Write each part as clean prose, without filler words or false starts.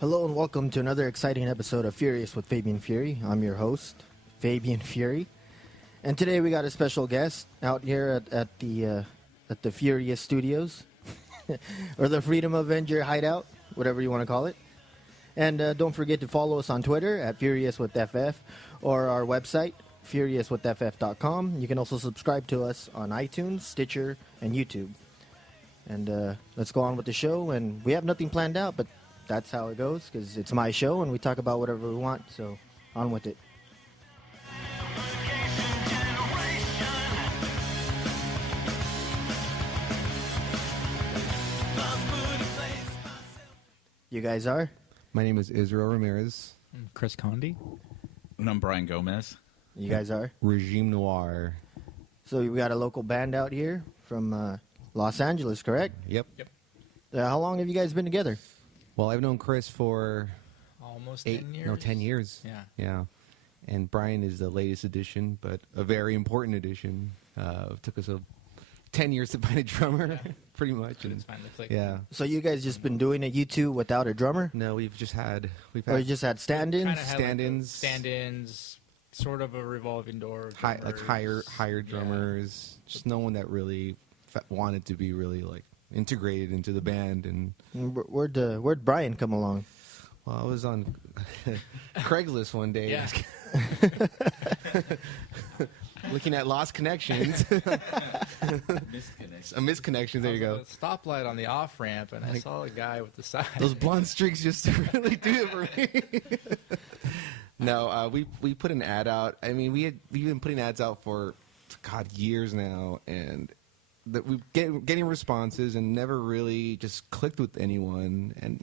Hello and welcome to another exciting episode of Furious with Fabian Fury. I'm your host, Fabian Fury, and today we got a special guest out here at the Furious Studios, or the Freedom Avenger Hideout, whatever you want to call it. And don't forget to follow us on Twitter at Furious with FF, or our website furiouswithff.com. You can also subscribe to us on iTunes, Stitcher, and YouTube. And let's go on with the show. And we have nothing planned out, but that's how it goes, because it's my show and we talk about whatever we want, so on with it. You guys are? My name is Israel Ramirez. I'm Chris Conde. And I'm Brian Gomez. You guys are? Regime Noir. So we got a local band out here from Los Angeles, correct? Yep. How long have you guys been together? Well, I've known Chris for Almost 10 years. 10 years. Yeah. And Brian is the latest addition, but a very important addition. It took us 10 years to find a drummer, pretty much. It's finally clicked. Yeah. So you guys just been doing it, you two, without a drummer? No, we've had Or you just had stand-ins? Kinda had Stand-ins. Stand-ins, sort of a revolving door. hired drummers. Just no one that really wanted to be really like integrated into the band. And Where'd Brian come along? well, I was on Craigslist one day. Yeah. Looking at lost connections. A misconnection, there you go. A stoplight on the off-ramp, and I saw a guy with the sign. Those blonde streaks just really do it for me. No, we put an ad out. I mean, we've been putting ads out for, years now, and we're getting responses and never really just clicked with anyone. And,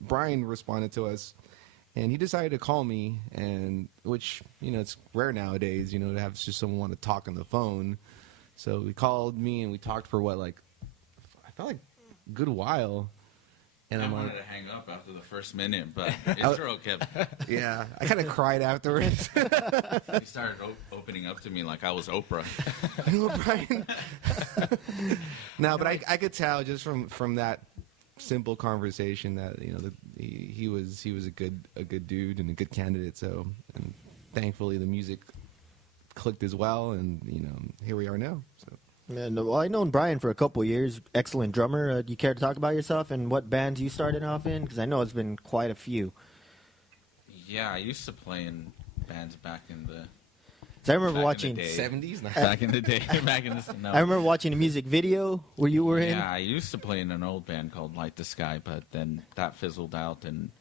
Brian responded to us, and he decided to call me, and which, it's rare nowadays, to have just someone want to talk on the phone. So he called me, and we talked for I felt like a good while. And I I'm wanted like, to hang up after the first minute, but Israel kept... yeah, I kind of cried afterwards. He started opening up to me like I was Oprah. Brian. No, but I could tell just from that simple conversation that he was a good dude and a good candidate. So, and thankfully the music clicked as well, and here we are now. So. And, well, I've known Brian for a couple years. Excellent drummer. Do you care to talk about yourself and what bands you started off in? Because I know it's been quite a few. Yeah, I used to play in bands back in the... So I remember watching... 70s? Back in the day. No. I remember watching a music video where you were in. Yeah, I used to play in an old band called Light the Sky, but then that fizzled out and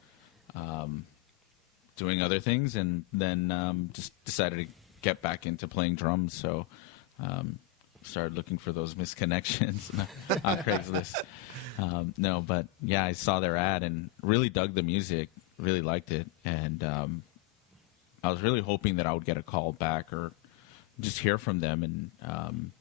doing other things, and then just decided to get back into playing drums, so... started looking for those misconnections on Craigslist. No, but yeah, I saw their ad and really dug the music, really liked it, and I was really hoping that I would get a call back or just hear from them. And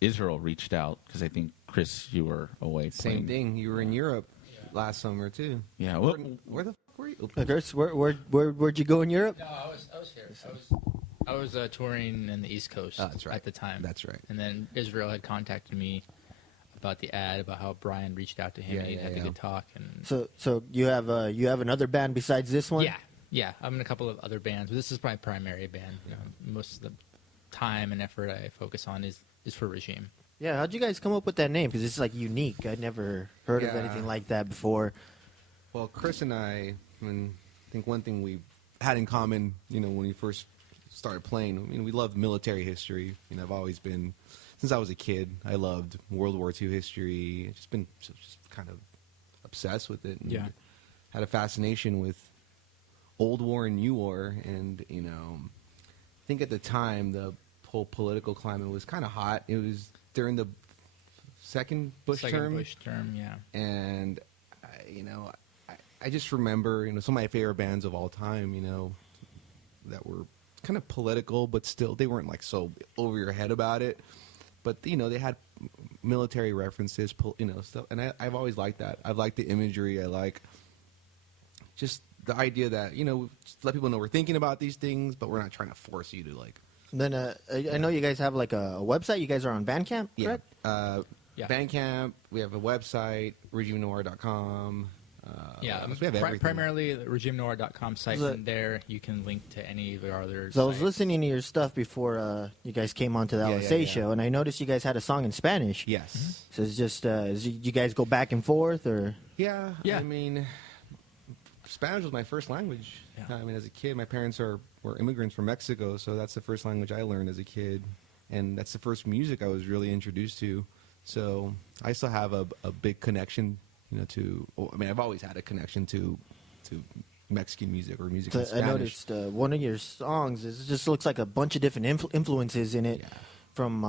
Israel reached out because I think, Chris, you were away. Same thing. You were in Europe last summer too. Yeah. Where the fuck were you? Chris, where'd you go in Europe? No, I was here. I was touring in the East Coast at the time. That's right. And then Israel had contacted me about the ad, about how Brian reached out to him and he had a good talk. And So you have another band besides this one? Yeah. I'm in a couple of other bands, but this is my primary band. Most of the time and effort I focus on is for Regime. Yeah, how'd you guys come up with that name? Because it's unique. I'd never heard of anything like that before. Well, Chris and I think one thing we had in common, when we first started playing, we loved military history. I've always been, since I was a kid, I loved World War II history. Just been just kind of obsessed with it. And had a fascination with old war and new war. And, I think at the time, the whole political climate was kind of hot. It was during the second Bush term. Yeah. And, I just remember, some of my favorite bands of all time, that were kind of political, but still they weren't so over your head about it. But they had military references, stuff, and I've always liked that. I like the imagery. I like just the idea that just let people know we're thinking about these things, but we're not trying to force you to Then I know you guys have a website. You guys are on Bandcamp, correct? Bandcamp. We have a website, regimenoir.com. Yeah, we have everything. primarily the RegimeNoir.com site. The- From there, you can link to any of our other So I was sites. listening to your stuff before you guys came onto the Yeah, LSA yeah. show, and I noticed you guys had a song in Spanish. Yes. So it's just, you guys go back and forth, or? Yeah. Yeah. I mean, Spanish was my first language. Yeah. I mean, as a kid, my parents were immigrants from Mexico, so that's the first language I learned as a kid, and that's the first music I was really introduced to. So I still have a big connection, I mean, I've always had a connection to Mexican music or music in I Spanish. noticed one of your songs it just looks like a bunch of different influences in it, Yeah. from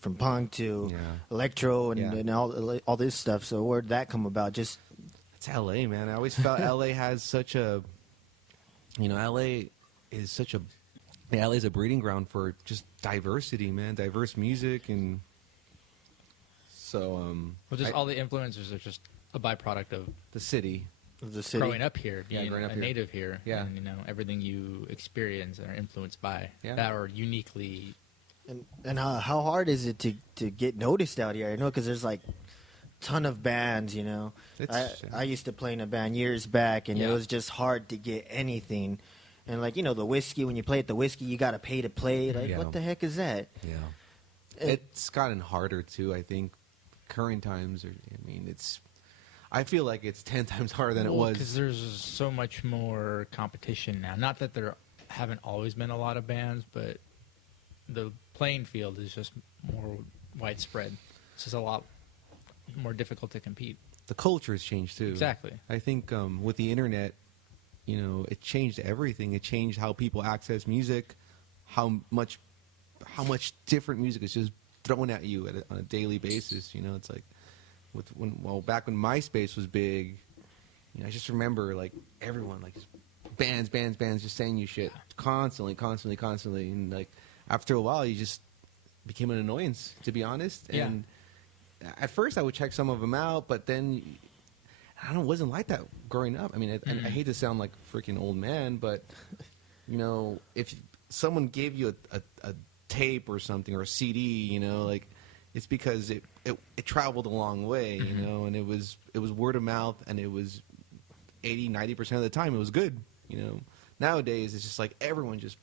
from punk to Yeah. electro and, Yeah. and all this stuff. So where'd that come about? Just It's LA, man. I always felt LA has such a, LA is such a, LA is a breeding ground for just diversity, man. Diverse music, and so Well, just all the influencers are just a byproduct of the city. the city. growing up here, Yeah, being growing up a here. native here, Yeah. and everything you experience and are influenced by Yeah. that are uniquely. And how hard is it to get noticed out here? I know because there's like ton of bands. I used to play in a band years back, and it Yeah. was just hard to get anything. And the whiskey, when you play at the whiskey, you got to pay to play. Like, Yeah. what the heck is that? Yeah, And- it's gotten harder too. I think current times I feel like it's 10 times harder than it was. Because there's so much more competition now. Not that there haven't always been a lot of bands, but the playing field is just more widespread. It's just a lot more difficult to compete. The culture has changed too. Exactly. I think with the internet, it changed everything. It changed how people access music, how much different music is just thrown at you on a daily basis. It's like back when MySpace was big, I just remember like everyone like just bands just saying you shit constantly, and like after a while you just became an annoyance, to be honest. Yeah. And at first I would check some of them out, but then I don't know, it wasn't like that growing up. I mean, I hate to sound like a freaking old man, but if someone gave you a tape or something or a CD, like it's because it traveled a long way, and it was word of mouth, and it was 80-90% of the time it was good. Nowadays it's just like everyone just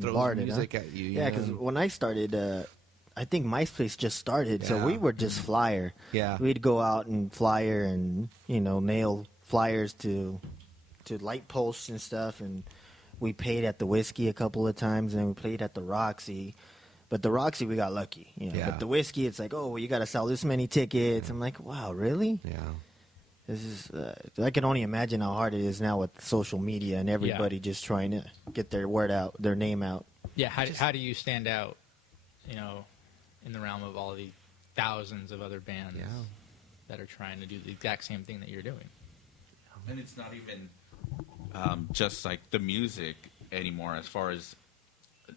throws Bombarded, music at you. Yeah, because when I started, I think MySpace just started, so Yeah. we were just flyer. Yeah. We'd go out and flyer and nail flyers to light posts and stuff, and we paid at the Whiskey a couple of times, and then we played at the Roxy. But the Roxy, we got lucky. Yeah. But the Whiskey, it's like, oh, well, you got to sell this many tickets. I'm like, wow, really? Yeah. This is. I can only imagine how hard it is now with social media and everybody just trying to get their word out, their name out. Yeah, how do you stand out, in the realm of all the thousands of other bands Yeah. that are trying to do the exact same thing that you're doing? And it's not even just like the music anymore as far as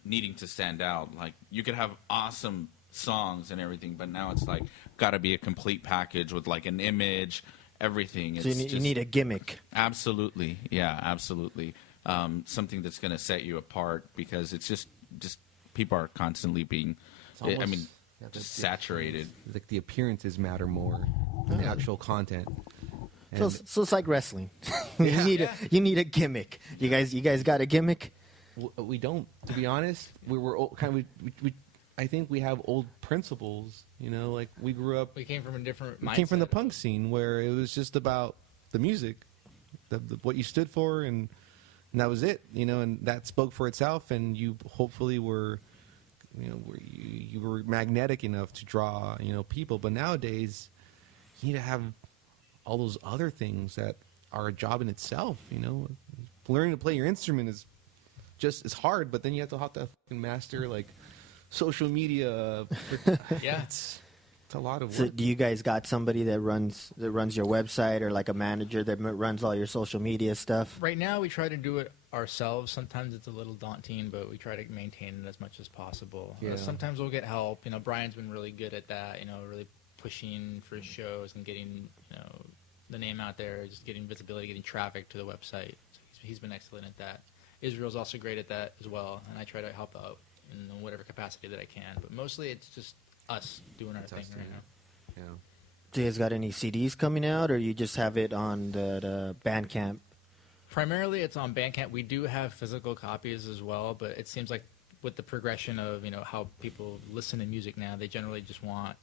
needing to stand out. Like, you could have awesome songs and everything, but now it's like got to be a complete package with like an image, everything. So you need a gimmick. Absolutely. Yeah, absolutely. Something that's going to set you apart, because it's just people are constantly being, almost- just saturated. Like the appearances matter more than the actual content. So it's like wrestling. you need a gimmick. You guys got a gimmick? We don't, to be honest. We were kind of we I think we have old principles. Like we grew up. We came from a different mindset. We came from the punk scene where it was just about the music, what you stood for, and that was it. And that spoke for itself. And you hopefully were, you were magnetic enough to draw, people. But nowadays, you need to have all those other things that are a job in itself. Learning to play your instrument is it's hard, but then you have to fucking master like social media. Yeah. It's a lot of So work. do you guys got somebody that runs your website, or like a manager that runs all your social media stuff? Right now, we try to do it ourselves. Sometimes it's a little daunting, but we try to maintain it as much as possible. Yeah. Sometimes we'll get help. Brian's been really good at that. Really pushing for shows and getting the name out there, just getting visibility, getting traffic to the website. So he's been excellent at that. Israel's also great at that as well, and I try to help out in whatever capacity that I can. But mostly, it's just us doing our thing us right doing now. Yeah. Do you guys got any CDs coming out, or you just have it on the Bandcamp? Primarily, it's on Bandcamp. We do have physical copies as well, but it seems like with the progression of how people listen to music now, they generally just want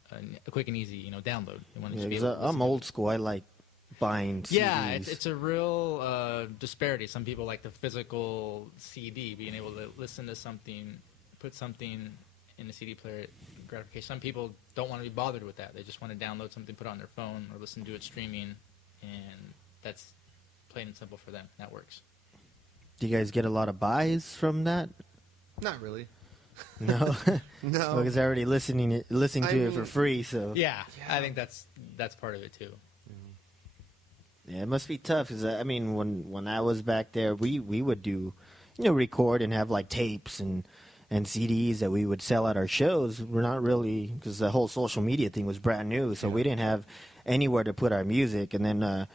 a quick and easy download. They want to just be able to I'm listen. old school. I like buying CDs. Yeah, it's a real disparity. Some people like the physical CD, being able to listen to something, put something in the CD player, gratification. Some people don't want to be bothered with that. They just want to download something, put it on their phone, or listen to it streaming, and that's plain and simple for them. That works. Do you guys get a lot of buys from that? Not really. No, No. because they're already listening to it for free. So Yeah, I think that's part of it too. yeah, it must be tough. Because I mean, when I was back there, we would do, record and have like tapes and CDs that we would sell at our shows. We're not really, because the whole social media thing was brand new, so we didn't have anywhere to put our music. And then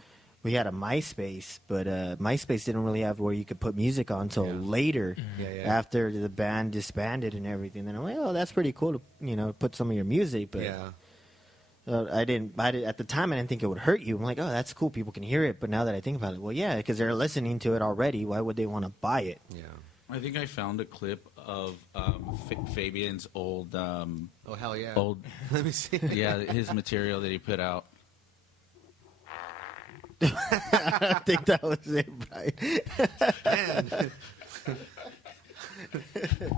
we had a MySpace, but MySpace didn't really have where you could put music on until later, after the band disbanded and everything. Then I'm like, oh, that's pretty cool to put some of your music. But I didn't at the time. I didn't think it would hurt you. I'm like, oh, that's cool. People can hear it. But now that I think about it, well, yeah, because they're listening to it already. Why would they want to buy it? Yeah. I think I found a clip of Fabian's old. Oh hell yeah. Old. Let me see. Yeah, his material that he put out. I think that was it, Brian.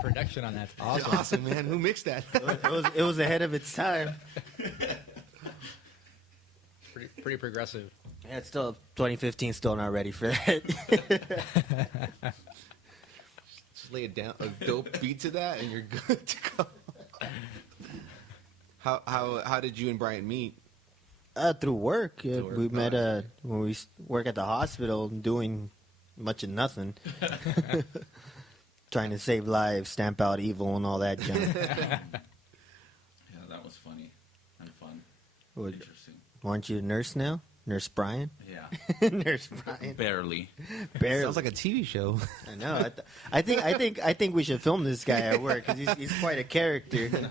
Production on that's Awesome. awesome. Man. Who mixed that? It was ahead of its time. Pretty progressive. Yeah, it's still 2015. Still not ready for that. Just lay it down, a dope beat to that, and you're good to go. How did you and Brian meet? Through work. Through work. We met when we work at the hospital, doing much of nothing, trying to save lives, stamp out evil, and all that junk. Yeah, that was funny and fun. Interesting. Aren't you a nurse now, Nurse Brian? Yeah, Nurse Brian. barely. Barely. Sounds like a TV show. I know. I think we should film this guy at work because he's quite a character.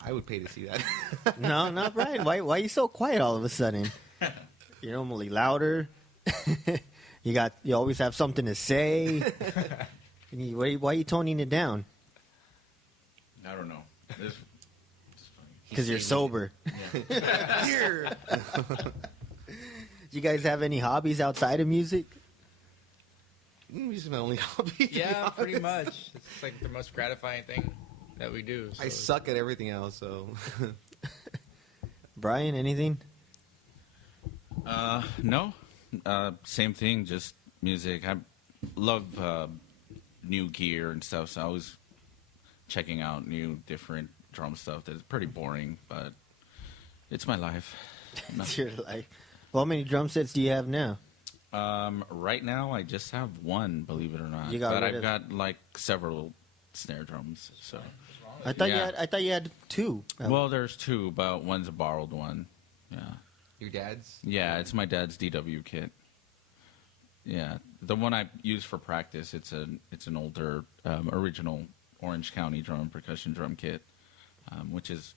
I would pay to see that. No, not Brian. Why are you so quiet all of a sudden? You're normally louder. You always have something to say. Why are you toning it down? I don't know. This Because you're sober. Here. Do you guys have any hobbies outside of music? This is my only hobby. to be Yeah, pretty honest. much. It's like the most gratifying thing that we do. So I suck at everything else, so. Brian, anything? No. Same thing, just music. I love new gear and stuff, so I was checking out new, different drum stuff that's pretty boring, but it's my life. It's your life. Well, how many drum sets do you have now? Right now, I just have one, believe it or not. You got but rid I've of- got like several snare drums. So, I thought Yeah. you had two. well, there's two, but one's a borrowed one. Yeah, Your dad's? yeah, it's my dad's DW kit. Yeah, the one I use for practice. It's an older original Orange County drum percussion drum kit, which is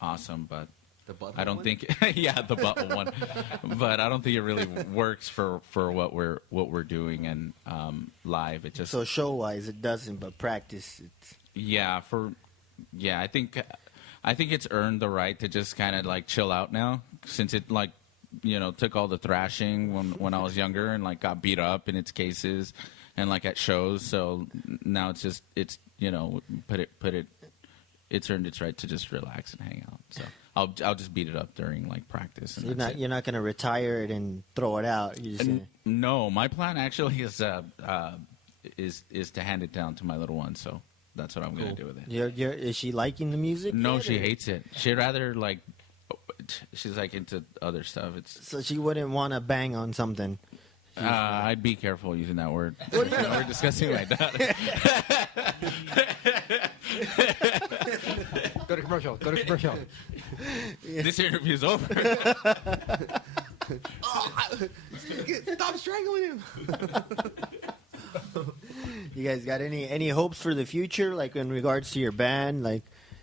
awesome, but The butthole I don't one? think yeah, the button one, but I don't think it really works for what we're doing and live. It just So show wise, it doesn't, but practice, it's I think it's earned the right to just kind of like chill out now, since it like took all the thrashing when I was younger and like got beat up in its cases and like at shows. So now it's it's earned its right to just relax and hang out. So I'll just beat it up during like practice. And you're not going to retire it and throw it out. You're just gonna, No, my plan actually is to hand it down to my little one. So that's what I'm going to do with it. is she liking the music? No, yet, she or- hates it. She'd rather like she's like into other stuff. It's So she wouldn't want to bang on something. I'd be careful using that word. We're discussing like that. go to commercial. Go to commercial. This interview's over. Stop strangling him. You guys got any hopes for the future, like in regards to your band? Like,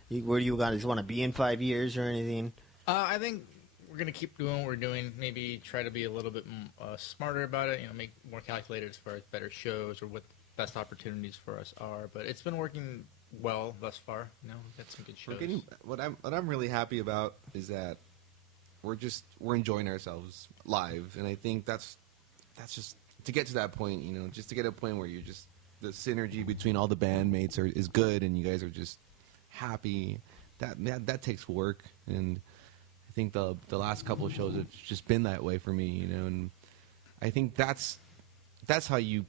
where do you guys want to be in 5 years or anything? I think we're gonna keep doing what we're doing. Maybe try to be a little bit smarter about it. Make more calculated as far as better shows or what the best opportunities for us are. But it's been working well thus far. We've got some good shows. What I'm really happy about is that we're enjoying ourselves live, and I think that's just to get to that point. Just to get to a point where you're just the synergy between all the bandmates is good, and you guys are just happy. That takes work, and I think the last couple of shows have just been that way for me, and I think that's your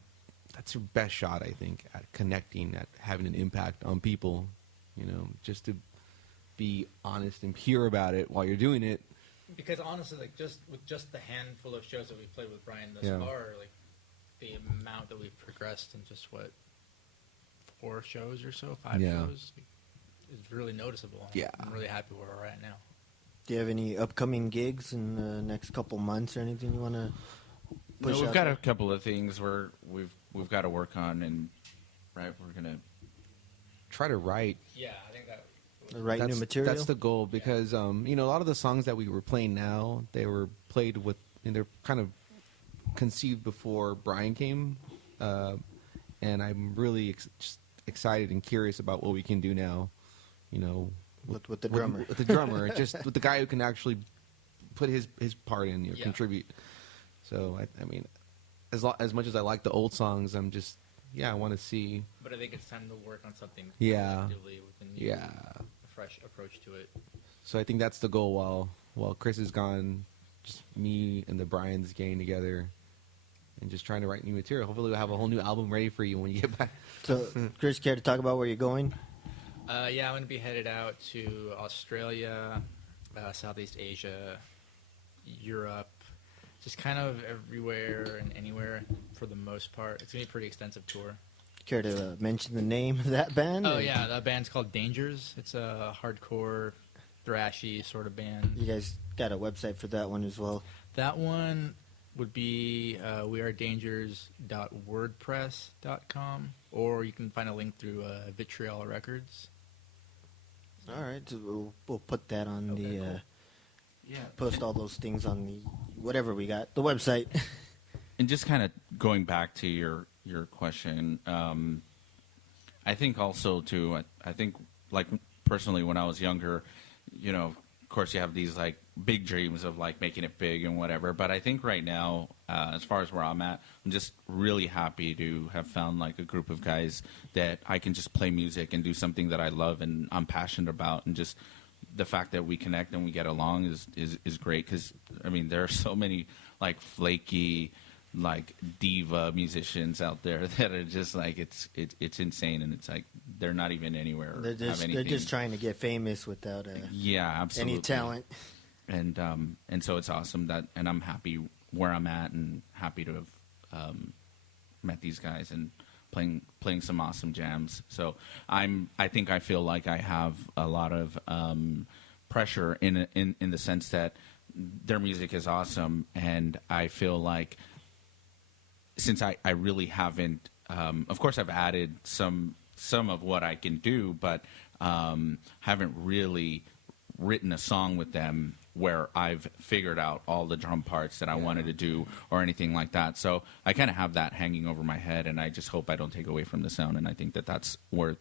best shot, I think, at connecting, at having an impact on people, just to be honest and pure about it while you're doing it. Because honestly, with just the handful of shows that we've played with Brian thus far, the amount that we've progressed in just 4 shows or so, 5 shows, is really noticeable. Yeah. I'm really happy where we're at now. Do you have any upcoming gigs in the next couple months or anything you want to push we've out got there? a couple of things we've got to work on, and we're gonna Try to write. Yeah, I think that. Write new material? That's the goal, because a lot of the songs that we were playing now, they were played with, and they're kind of conceived before Brian came, and I'm really just excited and curious about what we can do now. With the drummer. With the drummer, just with the guy who can actually put his part in, contribute. So I mean, as much as I like the old songs, I'm just I want to see. But I think it's time to work on something. Yeah. Collectively with a new, fresh approach to it. So I think that's the goal. While Chris is gone, just me and the Bryans getting together and just trying to write new material. Hopefully we'll have a whole new album ready for you when you get back. So, Chris, care to talk about where you're going? I'm going to be headed out to Australia, Southeast Asia, Europe, just kind of everywhere and anywhere for the most part. It's going to be a pretty extensive tour. Care to mention the name of that band? Oh, yeah, that band's called Dangers. It's a hardcore, thrashy sort of band. You guys got a website for that one as well? That one would be wearedangers.wordpress.com, or you can find a link through Vitriol Records. All right, so we'll put that on Okay, the cool. post all those things on the whatever we got, the website. And just kind of going back to your question, I think also too. I think personally when I was younger, of course you have these big dreams of making it big and whatever. But I think right now, as far as where I'm at, I'm just really happy to have found a group of guys that I can just play music and do something that I love and I'm passionate about, and just the fact that we connect and we get along is great. Because I mean, there are so many flaky diva musicians out there that are just it's insane, and it's they're not even anywhere. They're just trying to get famous without absolutely any talent. And so it's awesome that, and I'm happy where I'm at, and happy to have met these guys and playing some awesome jams. So I think I feel like I have a lot of pressure in the sense that their music is awesome, and I feel like since I really haven't, of course I've added some of what I can do, but haven't really written a song with them where I've figured out all the drum parts that I wanted to do or anything like that. So I kind of have that hanging over my head, and I just hope I don't take away from the sound. And I think that's where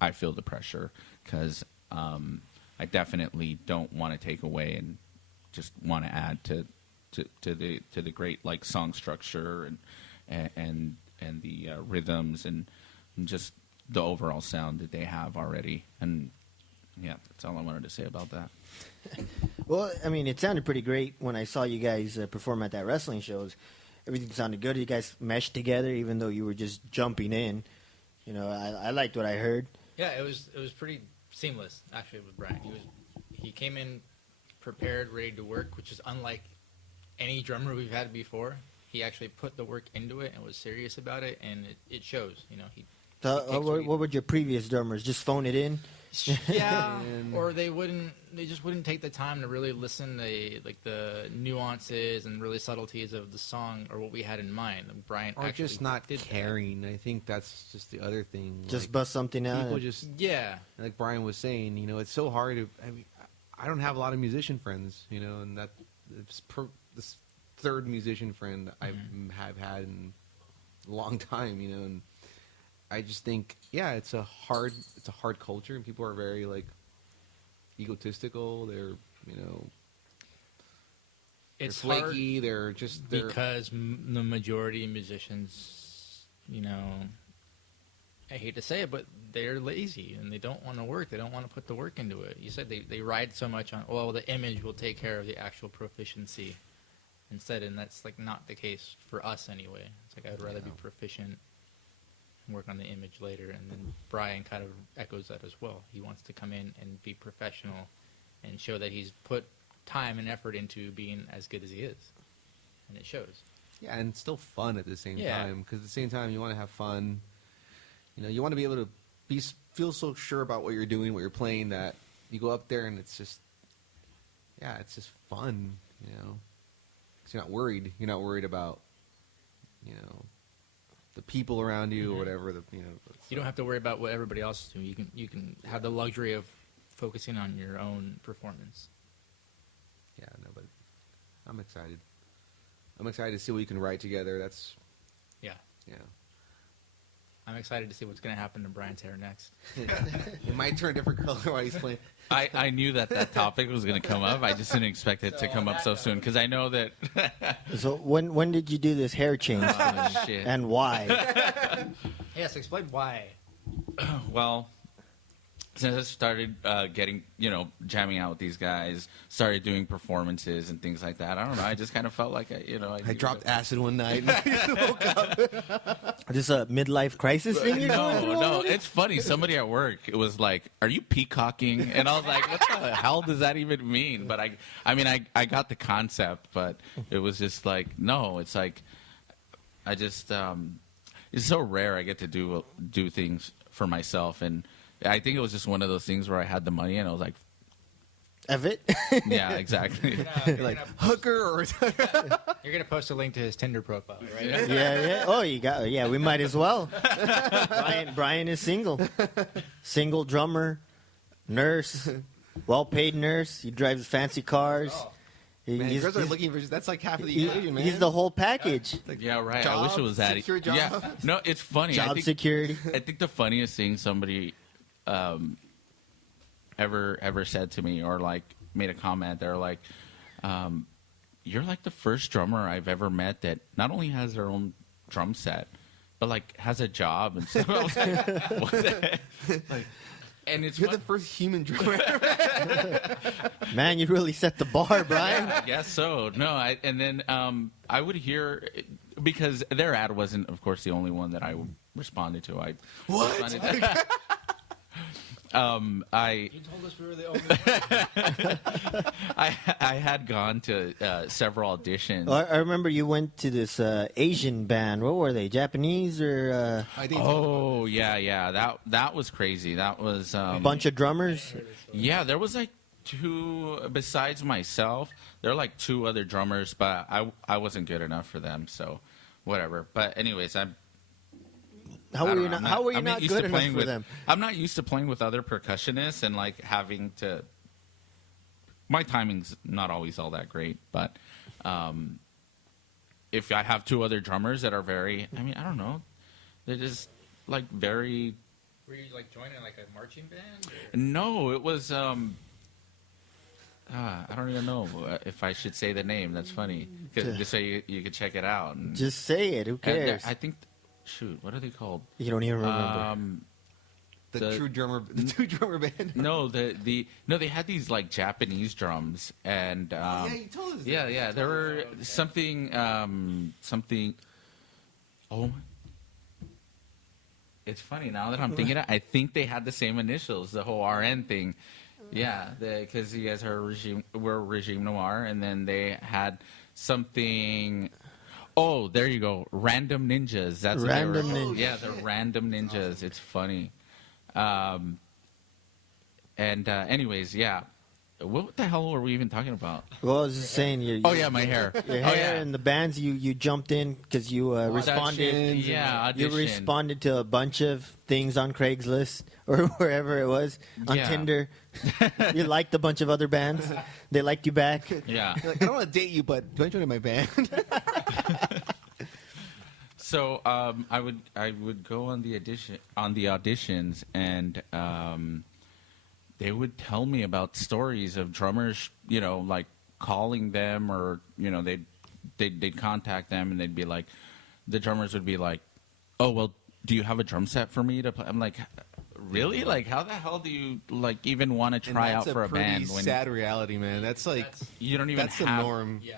I feel the pressure, because I definitely don't want to take away, and just want to add to the great song structure and the rhythms and just the overall sound that they have already. And yeah, that's all I wanted to say about that. Well, I mean, it sounded pretty great when I saw you guys perform at that wrestling shows. Everything sounded good. You guys meshed together, even though you were just jumping in. I liked what I heard. Yeah, it was pretty seamless actually with Brian. He came in prepared, ready to work, which is unlike any drummer we've had before. He actually put the work into it and was serious about it, and it shows. What were your previous drummers? Just phone it in? Yeah, or they just wouldn't take the time to really listen to the nuances and really subtleties of the song or what we had in mind. And Brian Or actually just not did caring. I think that's just the other thing. Just bust something out? People just, like Brian was saying, it's so hard to, I don't have a lot of musician friends, you know, and this third musician friend have had in a long time, you know, and I just think, yeah, it's a hard culture, and people are very like egotistical. They're, you know, It's they're hard flaky. They're because the majority of musicians, you know, I hate to say it, but they're lazy and they don't want to work. They don't want to put the work into it. You said they ride so much on, well, the image will take care of the actual proficiency instead, and that's like not the case for us anyway. It's like I'd rather be proficient and work on the image later. And then Brian kind of echoes that as well. He wants to come in and be professional and show that he's put time and effort into being as good as he is, and it shows. Yeah, and still fun at the same time, because at the same time you want to have fun. You know, you want to be able to feel so sure about what you're doing, what you're playing, that you go up there and it's just fun, you know. Because you're not worried. You're not worried about, you know, the people around you or whatever. You don't have to worry about what everybody else is doing. You can have the luxury of focusing on your own performance. Yeah, no, but I'm excited. I'm excited to see what we can write together. That's, Yeah. yeah. I'm excited to see what's going to happen to Brian's hair next. It might turn a different color while he's playing. I knew that topic was going to come up. I just didn't expect it to come up so soon because I know that. So when did you do this hair change? Oh, shit. And why? Yes, explain why. Well, since I started getting, you know, jamming out with these guys, started doing performances and things like that. I don't know. I just kind of felt like, I dropped acid one night. Is this a midlife crisis thing you're going through? No, it's funny. Somebody at work, it was like, "Are you peacocking?" And I was like, "What the hell does that even mean?" But I got the concept, but it was just like, no. It's like, I just, it's so rare I get to do things for myself, and I think it was just one of those things where I had the money and I was like, Of it? yeah, exactly. You're like, hooker or... You're going to post a link to his Tinder profile, right? Yeah. Oh, yeah, we might as well. Brian is single. Single drummer, nurse, well-paid nurse. He drives fancy cars. Oh. Man, girls are looking for... That's like half of the equation, man. He's the whole package. Yeah, right. Job, I wish it was that. secure job. Yeah. No, it's funny. Job security. I think the funniest thing somebody ever said to me or like made a comment, they're like, you're like the first drummer I've ever met that not only has their own drum set, but like has a job and stuff. I was like, what the heck? And it's You're the first human drummer ever. Man, you really set the bar, Brian. I guess so. No, and then I would hear, because their ad wasn't, of course, the only one that I responded to. I responded to, You told us we were the only I had gone to several auditions. I remember you went to this Asian band. What were they? Japanese or I think Oh yeah. That was crazy. That was a bunch of drummers? yeah. There was like two besides myself. There were like two other drummers, but I wasn't good enough for them. So whatever. But anyways, How were you not? How were you I'm not used good to enough playing for with them? I'm not used to playing with other percussionists and like having to. My timing's not always all that great, but if I have two other drummers that are very, I mean, I don't know, they're just like very. Were you like joining like a marching band? Or? No, it was. I don't even know if I should say the name. That's funny, just so you could check it out. And, Just say it. Who cares? I think. Shoot, what are they called? You don't even remember. the true drummer, the two drummer band. No, they had these like Japanese drums, and Yeah, you told us. yeah, there were something. Oh, it's funny now that I'm thinking. I think they had the same initials, the whole RN thing. Yeah, because you guys were Regime Noir, and then they had something. Oh, there you go. Random Ninjas. That's Random what they were. Ninjas. Yeah, the Random Ninjas. Awesome. It's funny. Anyways, yeah. what the hell were we even talking about? Well, I was just saying your Oh yeah, my hair. your Oh, hair yeah. and the bands you jumped in because you responded. Yeah, You audition. responded to a bunch of things on Craigslist or wherever it was on Yeah. Tinder. You liked a bunch of other bands. They liked you back. Yeah. You're like, I don't want to date you, but do you want to join my band? So I would go on the auditions, and they would tell me about stories of drummers, like calling them, or they'd contact them, and they'd be like, the drummers would be like, oh well, do you have a drum set for me to play? I'm like, really? Like, how the hell do you even want to try out for a band when sad reality, man. That's like you don't even that's the have norm. Yeah.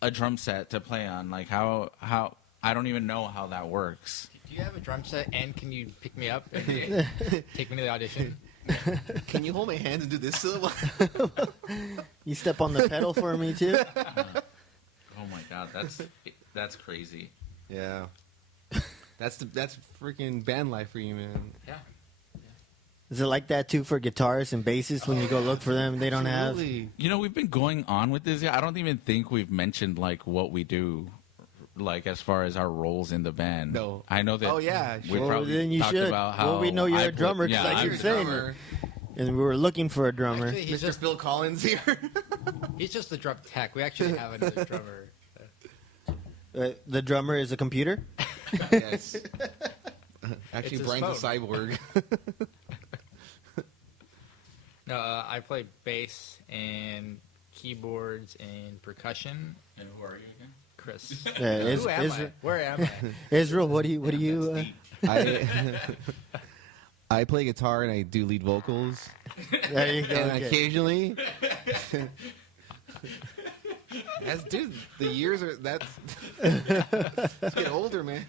a drum set to play on? Like, how I don't even know how that works. Do you have a drum set, and can you pick me up and take me to the audition? Can you hold my hands and do this? You step on the pedal for me too. Oh my god, that's crazy. Yeah, that's freaking band life for you, man. Yeah. Is it like that too for guitarists and bassists when you go look for them? They don't have. Absolutely. We've been going on with this. I don't even think we've mentioned what we do, as far as our roles in the band. No. I know that. Oh, yeah, We Well, probably then you talked should. about how Well, we know you're I a drummer, 'cause Yeah, like I'm you're saying. Drummer. And we were looking for a drummer. Actually, he's Mr. just Phil Collins here. he's just the drum tech. We actually have another drummer. The drummer is a computer. Yes. Actually, It's his Brian's a phone. cyborg. No, I play bass and keyboards and percussion. And who are you again? Chris. Yeah, Who am I? Where am I? Israel, what do you? I play guitar and I do lead vocals, There you go. and okay. occasionally. Dude, the years are that's. Let's get older, man.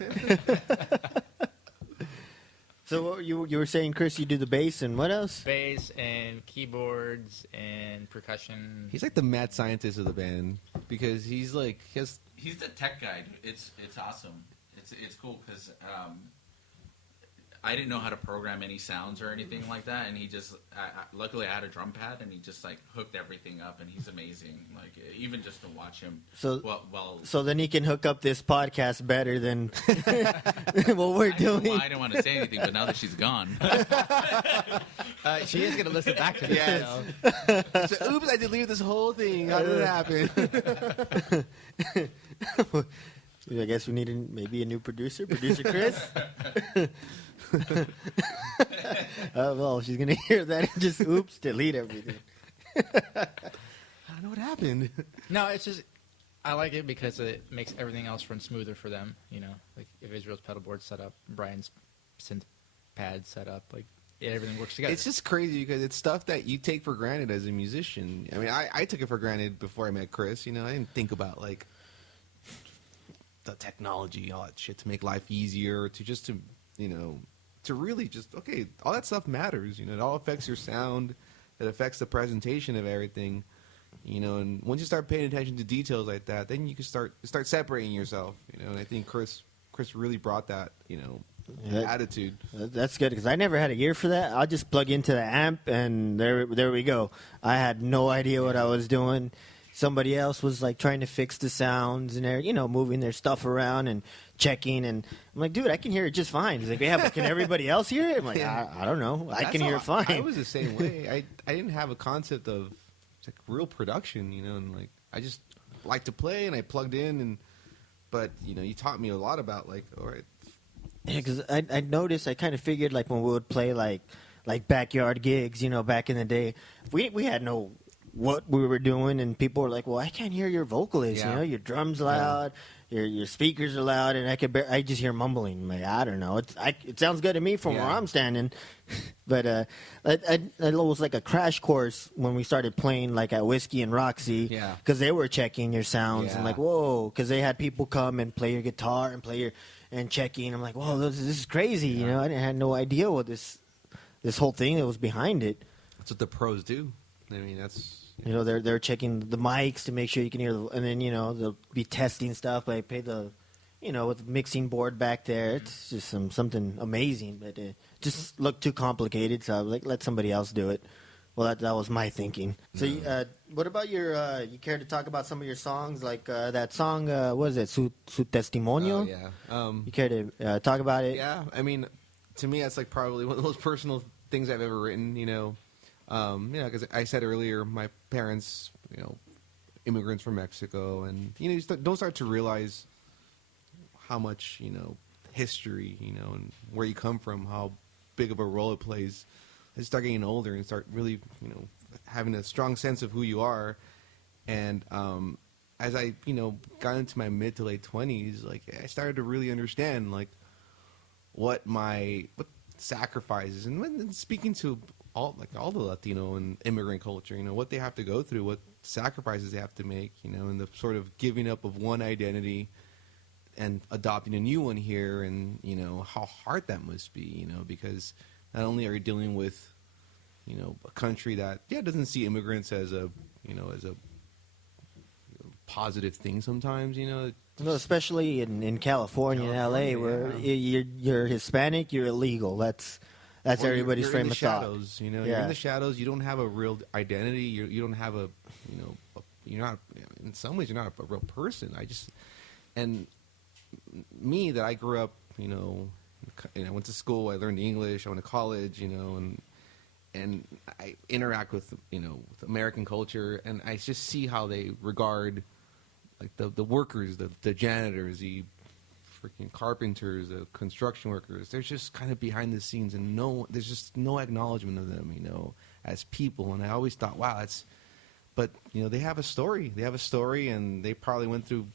So what you were saying, Chris, you do the bass and what else? Bass and keyboards and percussion. He's like the mad scientist of the band because he's He's the tech guy. It's awesome. It's cool because I didn't know how to program any sounds or anything like that, and he just luckily I had a drum pad, and he just hooked everything up, and he's amazing. Even just to watch him. So well so then he can hook up this podcast better than what we're doing. I didn't want to say anything, but now that she's gone, She is going to listen back to this. Yes. So, oops, I deleted this whole thing. How did it happen? I guess we need maybe a new producer, producer Chris. Well, she's gonna hear that and just oops, delete everything. I don't know what happened. No, it's just I like it because it makes everything else run smoother for them. Like if Israel's pedal board set up, Brian's synth pad set up, everything works together. It's just crazy because it's stuff that you take for granted as a musician. I mean, I took it for granted before I met Chris. I didn't think about the technology, all that shit to make life easier, to really just, okay, all that stuff matters. It all affects your sound. It affects the presentation of everything. And once you start paying attention to details like that, then you can start separating yourself. And I think Chris really brought that, attitude. That's good because I never had a ear for that. I'll just plug into the amp and there we go. I had no idea what I was doing. Somebody else was trying to fix the sounds and they're moving their stuff around and checking, and I'm like, dude, I can hear it just fine. He's like, yeah, but can everybody else hear it? I'm like, I don't know. I can hear it fine. I was the same way. I didn't have a concept of real production, and I just like to play and I plugged in, but you taught me a lot about all right. Yeah, because I noticed, I kind of figured when we would play like backyard gigs, back in the day, we had no what we were doing, and people were like, well, I can't hear your vocalist, Yeah. your drums loud, your speakers are loud, and I just hear mumbling. I'm like, I don't know, it sounds good to me from where I'm standing. But it was like a crash course when we started playing at Whiskey and Roxy, because they were checking your sounds. Yeah. I'm like, whoa, because they had people come and play your guitar and play and checking. I'm like, whoa, this is crazy. I had no idea what this whole thing that was behind it. That's what the pros do. I mean, that's they're checking the mics to make sure you can hear, and then they'll be testing stuff. I pay the with the mixing board back there. It's just something amazing, but it just looked too complicated. So I was like, let somebody else do it. Well, that was my thinking. So, what about your? You care to talk about some of your songs, like that song? What is it? Su Testimonio. Oh, yeah. You care to talk about it? Yeah. I mean, to me, that's like probably one of the most personal things I've ever written. Because I said earlier, my parents, immigrants from Mexico, and you don't start to realize how much history, and where you come from, how big of a role it plays. I start getting older and start really, having a strong sense of who you are. And as I, got into my mid to late 20s, like I started to really understand like what sacrifices, and when speaking to all the Latino and immigrant culture, what they have to go through, what sacrifices they have to make, and the sort of giving up of one identity and adopting a new one here, and how hard that must be, because not only are you dealing with, a country that doesn't see immigrants as a positive thing sometimes, No, especially in California and LA, where you're Hispanic, you're illegal. That's everybody's frame of thought. Shadows, you're in the shadows. You don't have a real identity. You don't have you're not. In some ways, you're not a real person. And me, that I grew up, I went to school, I learned English, I went to college, and I interact with, with American culture, and I just see how they regard, like, the workers, the janitors, the freaking carpenters, the construction workers. They're just kind of behind the scenes, and there's just no acknowledgement of them, as people. And I always thought, wow, but, they have a story. They have a story, and they probably went through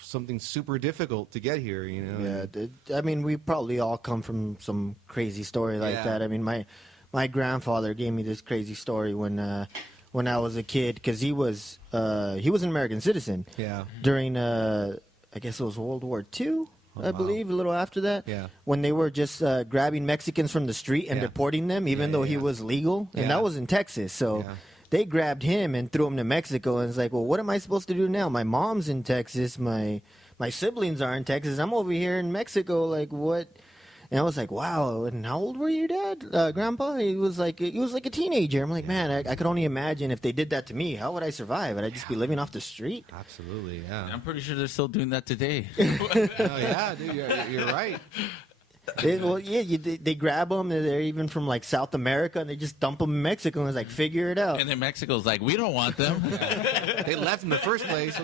something super difficult to get here, Yeah, I mean, we probably all come from some crazy story like that. I mean, my grandfather gave me this crazy story when I was a kid, because he was an American citizen. Yeah. During I guess it was World War II, I believe, a little after that. Yeah. When they were just grabbing Mexicans from the street and deporting them, even though he was legal, and that was in Texas. So. Yeah. They grabbed him and threw him to Mexico, and it's like, well, what am I supposed to do now? My mom's in Texas, my siblings are in Texas. I'm over here in Mexico. Like, what? And I was like, wow. And how old were you, Dad? Grandpa? He was like a teenager. I'm like, man, I could only imagine if they did that to me. How would I survive? Would I just be living off the street? Absolutely, yeah. I'm pretty sure they're still doing that today. Oh yeah, dude, you're right. They grab them. They're even from like South America, and they just dump them in Mexico. And it's like, figure it out. And then Mexico's like, we don't want them. They left in the first place.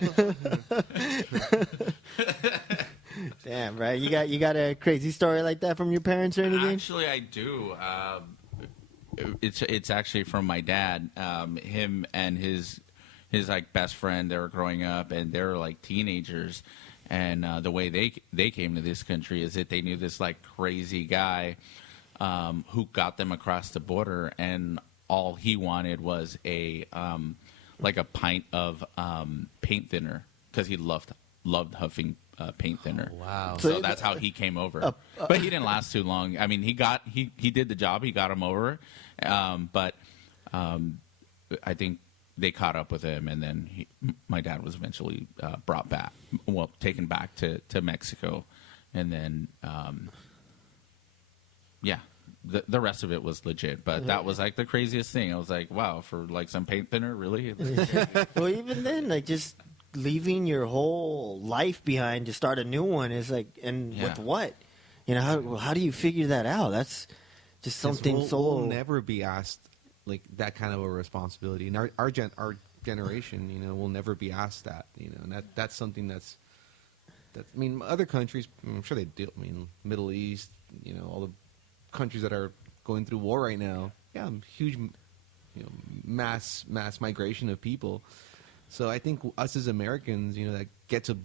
Damn, right? You got a crazy story like that from your parents or anything? Actually, I do. It's actually from my dad. Him and his like best friend. They were growing up, and they were like teenagers. And the way they came to this country is that they knew this like crazy guy who got them across the border, and all he wanted was a pint of paint thinner, because he loved huffing paint thinner. Oh, wow! So that's how he came over. But he didn't last too long. I mean, he did the job. He got him over, but I think they caught up with him, and then my dad was eventually taken back to Mexico, and then the rest of it was legit. But that was like the craziest thing. I was like, wow, for like some paint thinner, really? Well, even then, like, just leaving your whole life behind to start a new one is like, with what? How do you figure that out? That's just something we'll never be asked like that kind of a responsibility, and our generation, will never be asked that, and that's something that's I mean, other countries, I'm sure they do. I mean, Middle East, all the countries that are going through war right now, huge, mass migration of people. So I think us as Americans, that get to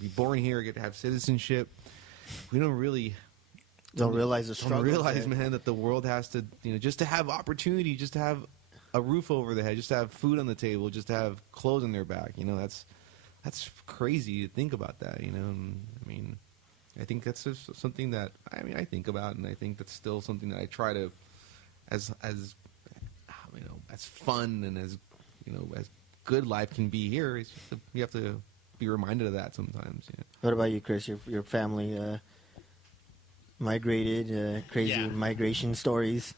be born here, get to have citizenship, we don't realize the struggle. Don't realize, man, that the world has to, just to have opportunity, just to have a roof over the head, just to have food on the table, just to have clothes on their back. That's crazy to think about that. I mean, I think that's just something that I think about, and I think that's still something that I try to, as fun and as good life can be here. It's just you have to be reminded of that sometimes. What about you, Chris? Your family migrated, crazy migration stories?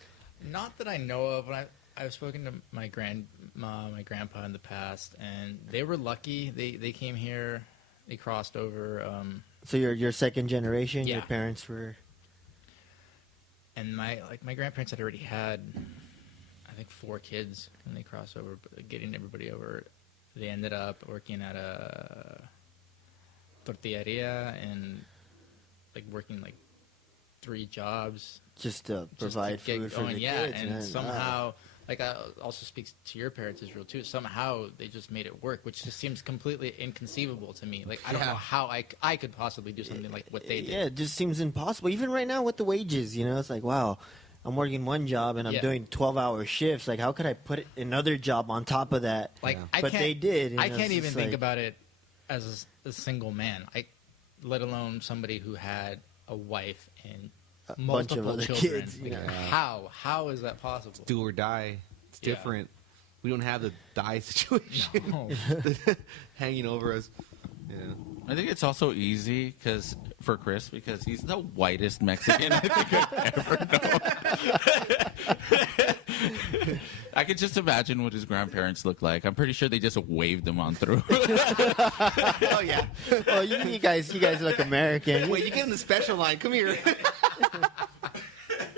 Not that I know of. I've spoken to my grandma, my grandpa in the past, and they were lucky. They came here, they crossed over. So you're second generation. Yeah. Your parents were. And my grandparents had already had, I think, 4 kids when they crossed over. But getting everybody over, they ended up working at a tortilleria and like working like 3 jobs Just to just provide to get food for going. the Yeah, kids. and man. somehow, like, also speaks to your parents as real too. Somehow they just made it work, which just seems completely inconceivable to me. Like, I don't know how I could possibly do something like what they did. Yeah, it just seems impossible. Even right now with the wages, it's like, wow, I'm working one job and I'm Yeah. doing 12-hour shifts. Like, how could I put another job on top of that? Like, Yeah. I But can't, they did. I it's can't even just think like- about it as a single man. Let alone somebody who had a wife and A bunch of multiple other children. kids. Like, Yeah. How is that possible? Do or die. It's Yeah. different. We don't have the die situation No. hanging over us. Yeah. I think it's also easy for Chris because he's the whitest Mexican I think I've ever known. I could just imagine what his grandparents looked like. I'm pretty sure they just waved him on through. Oh yeah. Oh, you guys look American. Wait, you get in the special line. Come here.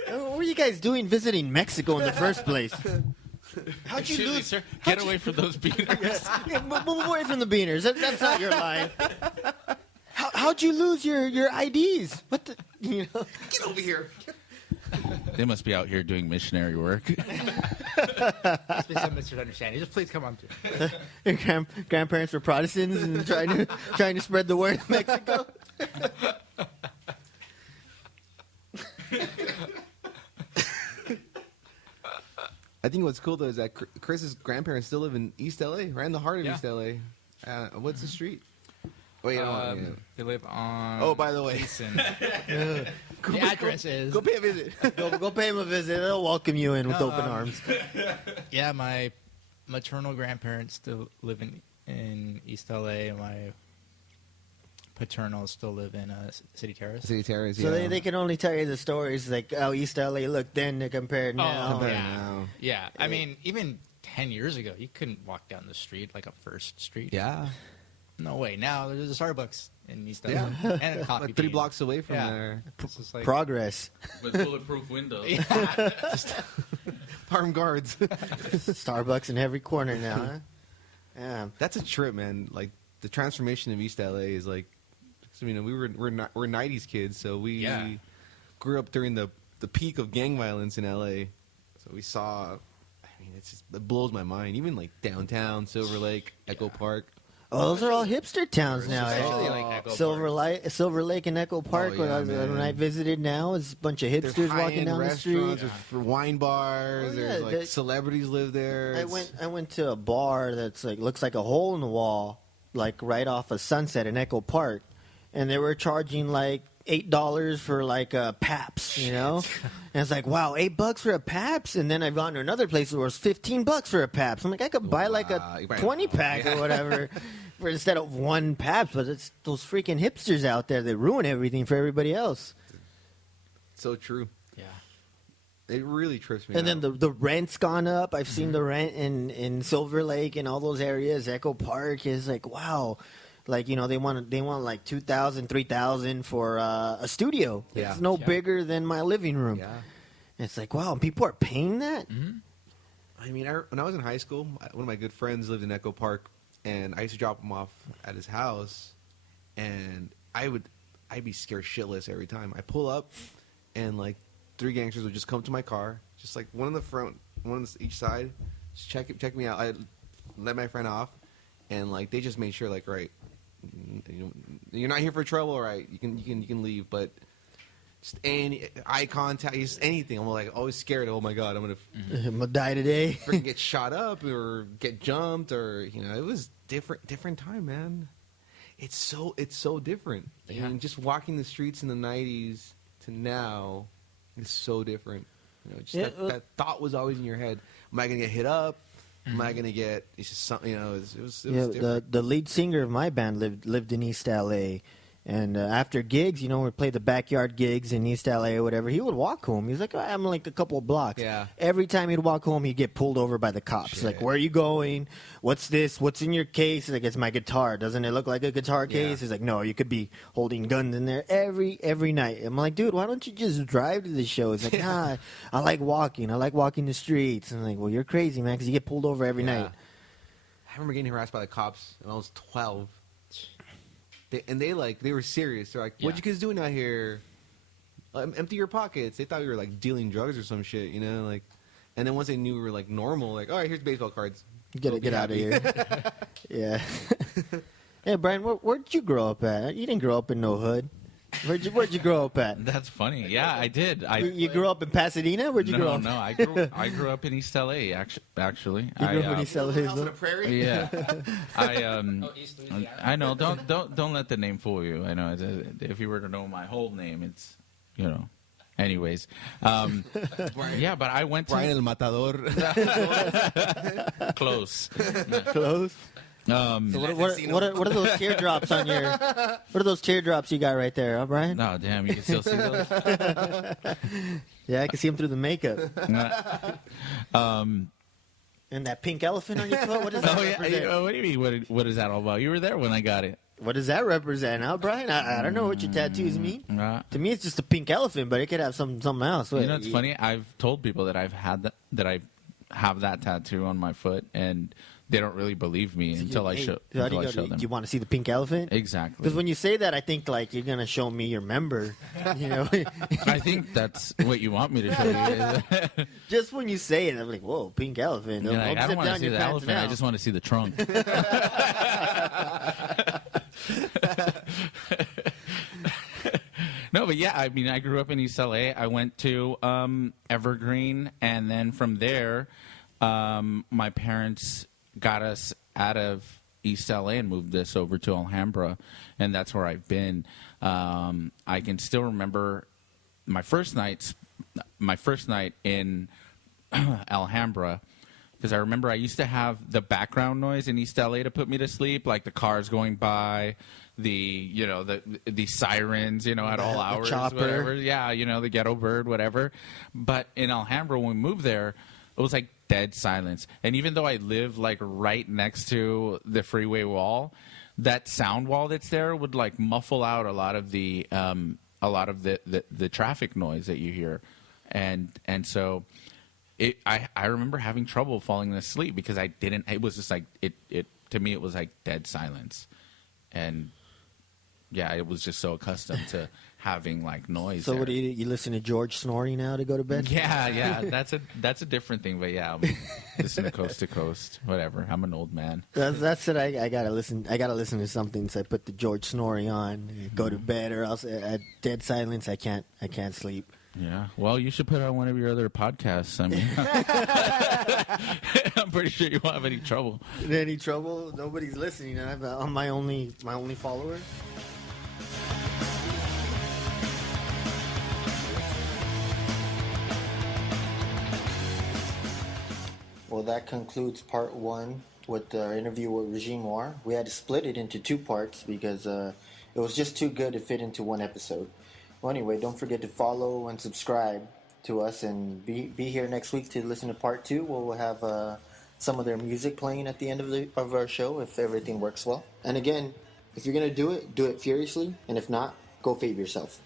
What were you guys doing visiting Mexico in the first place? How'd you Excuse me, lose? sir. Get away from those beaters. Yeah, move away from the beaners. That's not your line. How'd you lose your IDs? What the? Get over here. They must be out here doing missionary work. There's been some misunderstanding. Just please come on to. Your grandparents were Protestants and trying to spread the word of Mexico. I think what's cool though is that Chris's grandparents still live in East LA, right in the heart of Yeah. East LA. What's the street? Wait, They live on. Oh, by the way. Gleason. The address is. go pay a visit. Go pay them a visit. They'll welcome you in with No, open arms. Yeah, my maternal grandparents still live in East LA, and my paternal still live in City Terrace. City Terrace. So yeah. they can only tell you the stories like how East LA looked then to compare now. Compare yeah. now. Yeah, I mean, even 10 years ago, you couldn't walk down the street like a first street. Yeah. No way. Now there's a Starbucks in East LA Yeah. and a coffee Like 3 bean. blocks away from Yeah. there. It's just like, Progress. With bulletproof windows. Armed guards. Starbucks in every corner now. Huh? Yeah. That's a trip, man. Like the transformation of East LA is like, we're 90s kids, so we Yeah. grew up during the peak of gang violence in LA. So we saw. I mean, it blows my mind. Even like downtown, Silver Lake, Echo Park. Oh, those are all hipster towns now. especially Eh? like Echo Silver Lake and Echo Park. Oh, yeah, when I man. visited now, it's a bunch of There's hipsters walking high-end down the street. restaurants, there's for wine bars. Oh, yeah, There's like they- celebrities live there. I went to a bar that's like looks like a hole in the wall, like right off of Sunset in Echo Park, and they were charging like $8 for like a Paps, and it's like, wow, $8 for a Paps, and then I've gone to another place where it's $15 for a Paps. I'm like, I could buy like Wow, a you buy- 20-pack yeah. or whatever for instead of one Paps, but it's those freaking hipsters out there that ruin everything for everybody else. so true. yeah. It really trips me And out. then the rent's gone up. I've seen the rent in Silver Lake and all those areas. Echo Park is like, wow. Like, they want like $2,000, $3,000 for a studio. Yeah. It's no Yeah. bigger than my living room. Yeah. And it's like, wow, people are paying that? Mm-hmm. I mean, when I was in high school, one of my good friends lived in Echo Park, and I used to drop him off at his house, and I'd be scared shitless every time. I pull up, and like 3 gangsters would just come to my car, just like one in the front, one on each side, just check me out. I let my friend off, and like they just made sure, like, right, you're not here for trouble, all right? You can leave, but just any eye contact, just anything. I'm like always scared. Oh my god, I'm gonna I'm gonna die today. freaking get shot up or get jumped, or it was different time, man. It's so different. Yeah. I mean, just walking the streets in the 90s to now is so different. Just Yeah, that thought was always in your head. Am I gonna get hit up? Am I gonna get? It's just something. It was Yeah, different. the lead singer of my band lived in East LA, And after gigs, we played the backyard gigs in East LA or whatever. He would walk home. He was like, oh, I'm like a couple of blocks. Yeah. Every time he'd walk home, he'd get pulled over by the cops. Shit. Like, where are you going? What's this? What's in your case? He's like, it's my guitar. Doesn't it look like a guitar case? Yeah. He's like, no, you could be holding guns in there every night. I'm like, dude, why don't you just drive to the show? He's like, nah, I like walking. I like walking the streets. And I'm like, well, you're crazy, man, because you get pulled over every night. I remember getting harassed by the cops when I was 12. They were serious. They're like, "What you guys doing out here? Empty your pockets." They thought we were like dealing drugs or some shit, like. And then once they knew we were like normal, like, "All right, here's baseball cards. Get out of here." Yeah. Hey, Brian, where'd you grow up at? You didn't grow up in no hood. Where'd you grow up at? That's funny. Yeah, I did. You grew up in Pasadena? Where'd you grow up? No, I grew up in East LA. Actually, You grew up in East LA. House on the prairie. Yeah, East Louisiana. I know. Don't let the name fool you. I know. If you were to know my whole name, it's Anyways, yeah, but I went to Brian el Matador. close. Close. So what are those teardrops on your? What are those teardrops you got right there, huh, Brian? No, damn, you can still see those. Yeah, I can see them through the makeup. And that pink elephant on your foot. What does that represent? What do you mean? What is that all about? You were there when I got it. What does that represent, huh, Brian? I don't know what your tattoos mean. To me, it's just a pink elephant, but it could have something else. It's funny. I've told people that I have that tattoo on my foot, and they don't really believe me until I show them. Do you want to see the pink elephant? Exactly. Because when you say that, I think like you're gonna show me your member. I think that's what you want me to show you. Just when you say it, I'm like, whoa, pink elephant. You're like, I don't want to see the elephant. Now. I just want to see the trunk. No, but yeah, I mean, I grew up in East LA. I went to Evergreen, and then from there, my parents got us out of East LA and moved us over to Alhambra, and that's where I've been. I can still remember my first night in Alhambra, because I remember I used to have the background noise in East LA to put me to sleep, like the cars going by, the sirens, at all hours, chopper. whatever. Yeah, the ghetto bird, whatever. But in Alhambra, when we moved there, it was like dead silence. And even though I live like right next to the freeway wall, that sound wall that's there would like muffle out a lot of the traffic noise that you hear, and so I remember having trouble falling asleep because I didn't. It was just like it to me. It was like dead silence, and yeah, it was just so accustomed to having like noise. So there. what do you listen to George snoring now to go to bed? Yeah, that's a different thing. But yeah, listen to Coast to Coast, whatever. I'm an old man. That's it. I gotta listen. I gotta listen to something. So I put the George snoring on, go to bed, or else at dead silence I can't sleep. Yeah. Well, you should put on one of your other podcasts. I mean, I'm pretty sure you won't have any trouble. Any trouble? Nobody's listening. I'm my only follower. Well, that concludes part one with our interview with Regime Noir. We had to split it into two parts because it was just too good to fit into one episode. Well, anyway, don't forget to follow and subscribe to us, and be here next week to listen to part two. We'll have some of their music playing at the end of our show if everything works well. And again, if you're going to do it furiously, and if not, go fave yourself.